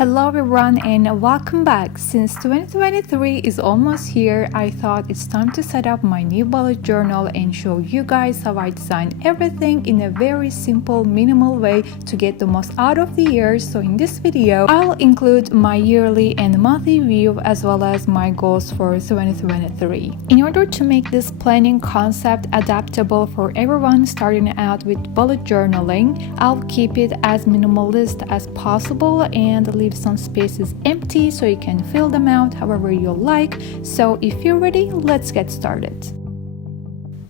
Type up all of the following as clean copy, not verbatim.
Hello everyone and welcome back. Since 2023 is almost here, I thought it's time to set up my new bullet journal and show you guys how I design everything in a very simple, minimal way to get the most out of the year. So in this video, I'll include my yearly and monthly view as well as my goals for 2023. In order to make this planning concept adaptable for everyone starting out with bullet journaling, I'll keep it as minimalist as possible and leave some spaces empty so you can fill them out however you like. So if you're ready, let's get started.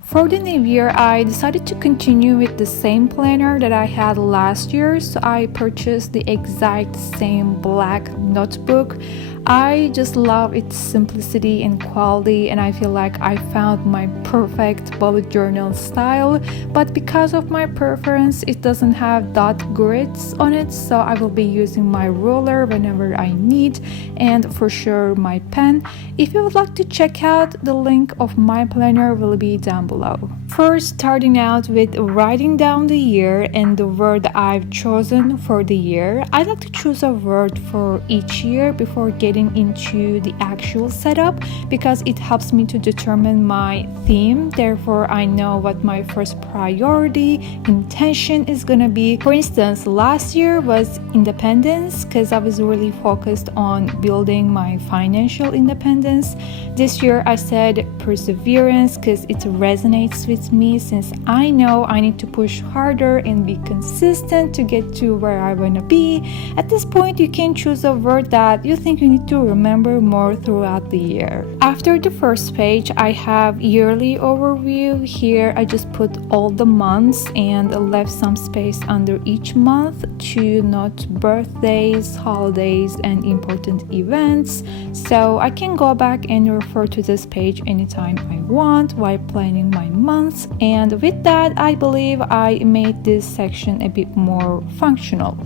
For the new year, I decided to continue with the same planner that I had last year, so I purchased the exact same black notebook. I just love its simplicity and quality, and I feel like I found my perfect bullet journal style. But because of my preference, it doesn't have dot grids on it, so I will be using my ruler whenever I need, and for sure my pen. If you would like to check out, the link of my planner will be down below. First, starting out with writing down the year and the word I've chosen for the year. I like to choose a word for each year before getting into the actual setup because it helps me to determine my theme. Therefore, I know what my first priority intention is gonna be. For instance, last year was independence because I was really focused on building my financial independence. This year I said perseverance because it resonates with me since I know I need to push harder and be consistent to get to where I want to be. At this point, you can choose a word that you think you need to remember more throughout the year. After the first page, I have yearly overview. Here I just put all the months and left some space under each month to note birthdays, holidays, and important events. So I can go back and refer to this page anytime I want while planning my months. And with that, I believe I made this section a bit more functional.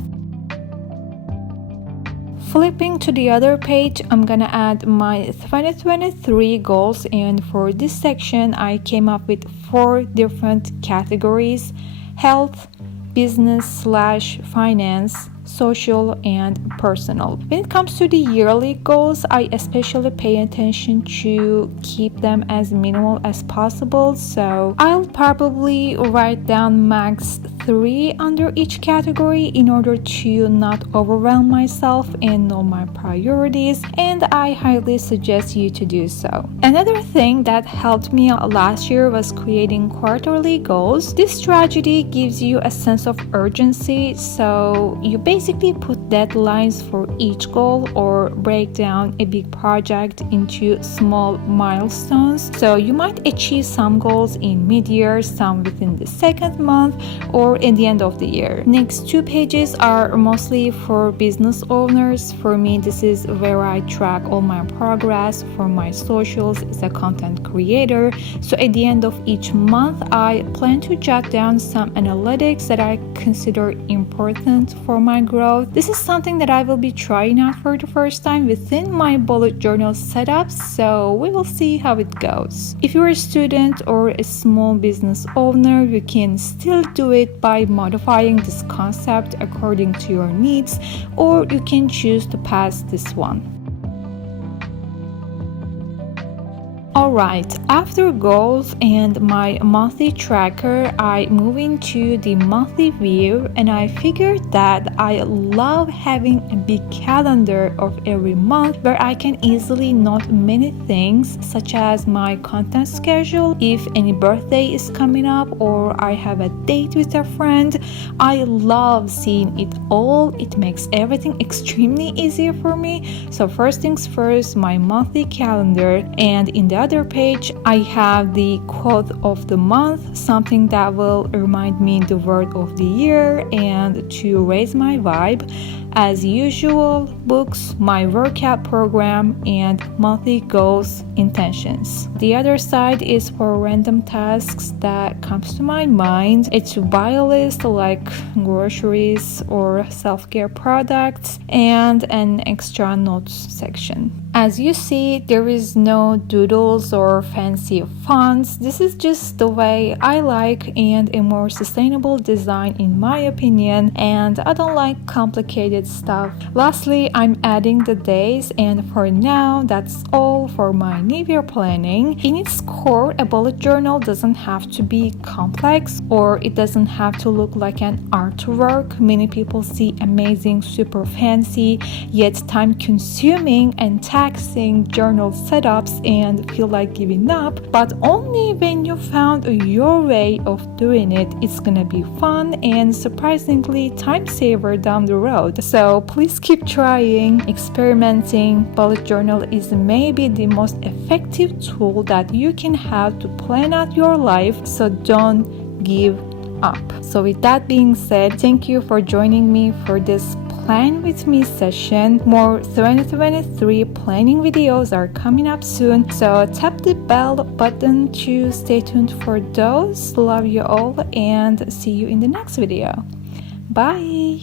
Flipping to the other page, I'm gonna add my 2023 goals, and for this section I came up with 4 different categories: health, business/finance, social, and personal. When it comes to the yearly goals, I especially pay attention to keep them as minimal as possible, so I'll probably write down max 3 under each category in order to not overwhelm myself and know my priorities, and I highly suggest you to do so. Another thing that helped me last year was creating quarterly goals. This strategy gives you a sense of urgency, so you basically put deadlines for each goal or break down a big project into small milestones. So you might achieve some goals in mid-year, some within the second month, or in the end of the year. Next 2 pages are mostly for business owners. For me, this is where I track all my progress for my socials as a content creator. So at the end of each month, I plan to jot down some analytics that I consider important for my growth. This is something that I will be trying out for the first time within my bullet journal setup, so we will see how it goes. If you're a student or a small business owner, you can still do it by modifying this concept according to your needs, or you can choose to pass this one. Alright, after goals and my monthly tracker, I move into the monthly view, and I figured that I love having a big calendar of every month where I can easily note many things such as my content schedule, if any birthday is coming up, or I have a date with a friend. I love seeing it all. It makes everything extremely easier for me. So first things first, my monthly calendar, and in the other page I have the quote of the month, something that will remind me the word of the year and to raise my vibe. As usual, books, my workout program, and monthly goals intentions. The other side is for random tasks that comes to my mind. It's to buy a list like groceries or self-care products, and an extra notes section. As you see, there is no doodles or fancy fonts. This is just the way I like and a more sustainable design in my opinion, and I don't like complicated good stuff. Lastly, I'm adding the days, and for now, that's all for my New Year planning. In its core, a bullet journal doesn't have to be complex, or it doesn't have to look like an artwork. Many people see amazing, super fancy, yet time-consuming and taxing journal setups and feel like giving up. But only when you found your way of doing it, it's gonna be fun and surprisingly time saver down the road. So please keep trying, experimenting. Bullet journal is maybe the most effective tool that you can have to plan out your life, so don't give up. So with that being said, thank you for joining me for this Plan with me session. More 2023 planning videos are coming up soon, so tap the bell button to stay tuned for those. Love you all and see you in the next video. Bye.